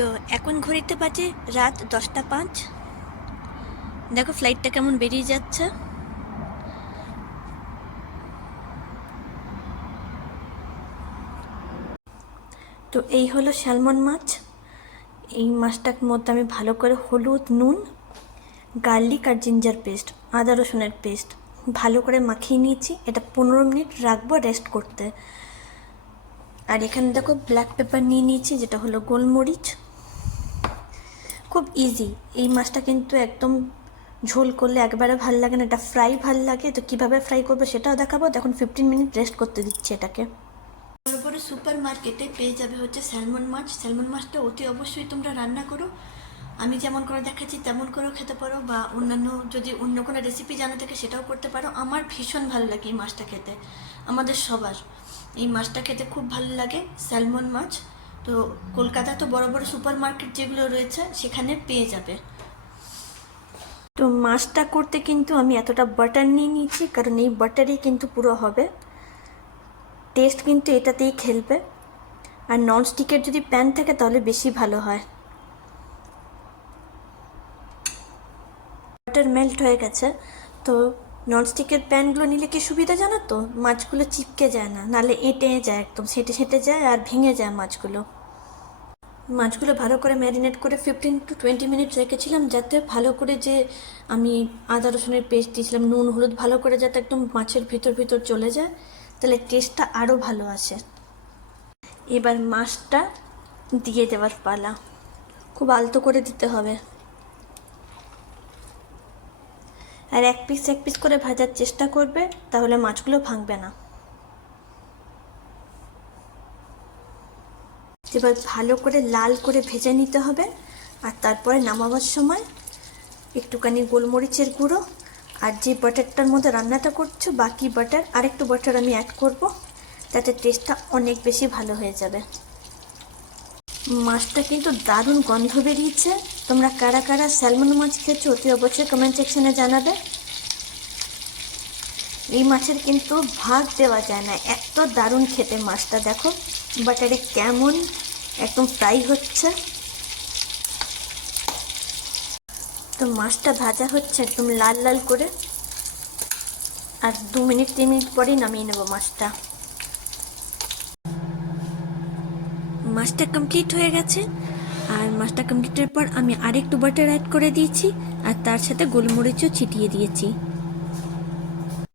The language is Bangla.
তো এখন ঘড়িতে বাজে রাত 10টা 5। দেখো ফ্লাইটটা কেমন বেরিয়ে যাচ্ছে। তো এই হলো স্যালমন মাছ। এই মাছটার মধ্যে আমি ভালো করে হলুদ, নুন, গার্লিক আর জিঞ্জার পেস্ট, আদা রসুনের পেস্ট ভালো করে মাখিয়ে নিয়েছি। এটা 15 মিনিট রাখবো রেস্ট করতে। আর এখানে দেখো ব্ল্যাক পেপার নিয়ে নিয়েছি, যেটা হলো গোলমরিচ। খুব ইজি। এই মাছটা কিন্তু একদম ঝোল করলে একবারে ভাল লাগে না, এটা ফ্রাই ভাল লাগে। তো কীভাবে ফ্রাই করবো সেটাও দেখাবো। এখন 15 মিনিট রেস্ট করতে দিচ্ছি এটাকে। বড় বড় সুপার মার্কেটে পেয়ে যাবে হচ্ছে স্যালমন মাছ। স্যালমন মাছটা অতি অবশ্যই তোমরা রান্না করো। আমি যেমন করে দেখাচ্ছি তেমন করেও খেতে পারো, বা অন্যান্য যদি অন্য কোনো রেসিপি জানা থাকে সেটাও করতে পারো। আমার ভীষণ ভালো লাগে এই মাছটা খেতে, আমাদের সবার এই মাছটা খেতে খুব ভালো লাগে, স্যালমন মাছ। তো কলকাতা তো বড় বড় সুপার মার্কেট যেগুলো রয়েছে সেখানে পেয়ে যাবে। তো মাছটা করতে কিন্তু আমি এতটা বাটার নিয়ে নিয়েছি, কারণ এই বাটারই কিন্তু পুরো হবে টেস্ট, কিন্তু এটাতেই খেলবে। আর ননস্টিকের যদি প্যান থাকে তাহলে বেশি ভালো হয়। বাটার মেল্ট হয়ে গেছে। তো ননস্টিকের প্যানগুলো নিলে কি সুবিধা জানো তো, মাছগুলো চিপকে যায় না, নাহলে এঁটে যায়, একদম সেঁটে সেঁটে যায় আর ভেঙে যায় মাছগুলো। মাছগুলো ভালো করে ম্যারিনেট করে 15 to 20 মিনিট রেখেছিলাম, যাতে ভালো করে যে আমি আদা রসুনের পেস্ট দিয়েছিলাম, নুন হলুদ ভালো করে যাতে একদম মাছের ভিতর ভিতর চলে যায়, তাহলে টেস্টটা আরও ভালো আসে। এবার মাছটা দিয়ে দেওয়ার পালা। খুব আলতো করে দিতে হবে, আর এক পিস করে ভাজার চেষ্টা করবে, তাহলে মাছগুলো ভাঙবে না। এবার ভালো করে লাল করে ভেজে নিতে হবে। আর তারপরে নামাবার সময় একটুখানি গোলমরিচের গুঁড়ো, আর যে বাটারটার মধ্যে রান্নাটা করছো বাকি বাটার, আরেকটু বাটার আমি অ্যাড করব, তাতে টেস্টটা অনেক বেশি ভালো হয়ে যাবে। মাছটা কিন্তু দারুণ গন্ধ বেরিয়েছে। তোমরা কারা কারা স্যালমন মাছ খেয়েছো অতি অবশ্যই কমেন্ট সেকশনে জানাবে। এই মাছের কিন্তু ভাগ দেওয়া যায় না, এত দারুণ খেতে মাছটা। দেখো বাটারে কেমন একদম ফ্রাই হচ্ছে। তো মাছটা ভাজা হচ্ছে একদম লাল লাল করে, আর 2 মিনিট 3 মিনিট পরেই নামিয়ে নেব মাছটা। মাছটা কমপ্লিট হয়ে গেছে। আর মাছটা কমপ্লিটের পর আমি আরেকটু বাটার অ্যাড করে দিয়েছি, আর তার সাথে গোলমরিচও ছিটিয়ে দিয়েছি।